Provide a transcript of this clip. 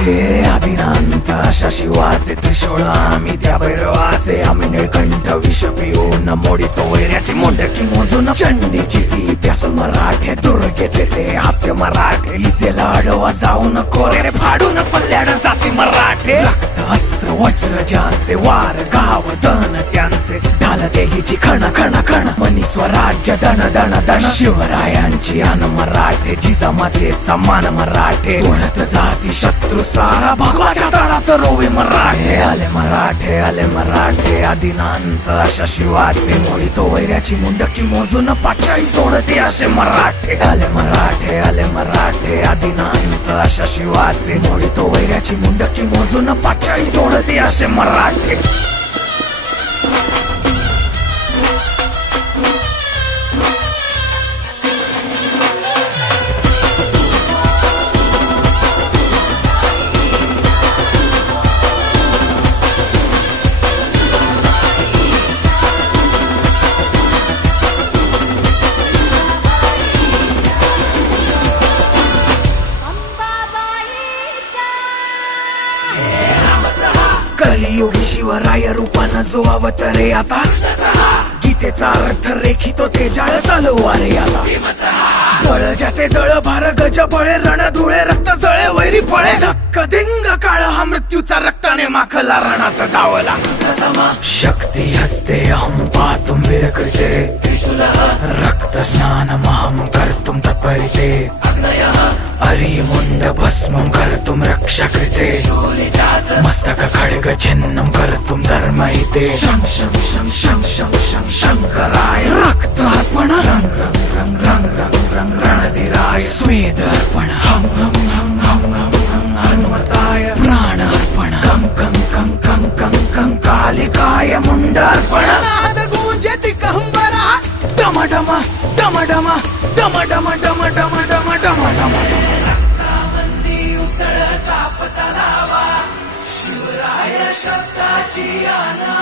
अशा शशिवाचे त्रिशूळ आम्ही त्या भैरवाचे आम्ही निळकंठ विष पिऊन मोडितो वैऱ्याची मोंडकी मोजून. चंडीची ती प्यास मराठे दुर्गेचे ते हास्य मराठे. इसे लाडवा जाऊन कोरे फाडून पल्ल्याड जाती मराठे. रक्त अस्त्र वज्र ज्यांचे वार गाव दन झालं देगीची खण खण खण. मनी स्वराज्य दण दण दण शिवरायांची अन मराठे जिजामातेचा मान मराठे. कोणत जाती शत्रू सारा भगवाच्या तळात रोवे मराठे. आले मराठे आले मराठे. आदिनांत अशा शिवाचे तो वैऱ्याची मुंडकी मोजून पाचाई जोडते असे मराठे. आले मराठे आले मराठे. आदिनांत अशा शिवाचे तो वैऱ्याची मुंडकी मोजून पाचाई जोडते असे मराठे. Thank you. योगी शिवराय रूपानं जो अवतरे आता. गीतेचा अर्थ रेखितो ते जाळ वारे आता. बळ ज्याचे दळ भार गज बळे रण धुळे रक्त जळे वैरी पळे. धक्क दिंग काळ हा मृत्यूचा रक्ताने माखला रणात धावला. शक्ती हस्ते अहम पातुम विरकृते. रक्त स्नान महम कर्तुम तत्परिते अरी मुंड भस्मं कर्तुं रक्षकृते मस्तक खड्ग छिन्नं कर्तुं धर्महिते शं शं शं शं शं शं शङ्कराय रक्तार्पण रं रं रं रं रं रं रणधिराय स्वेद अर्पण हं हं हं हं हं हं हनुमताय प्राण अर्पण कं कं कं कं कं कं कालिकाय मुंडार्पण नाद गूंजति कहंबरा डम डम डम डम डम डम डम डम डम डम काप तलावा शिवराय शब्दाची आना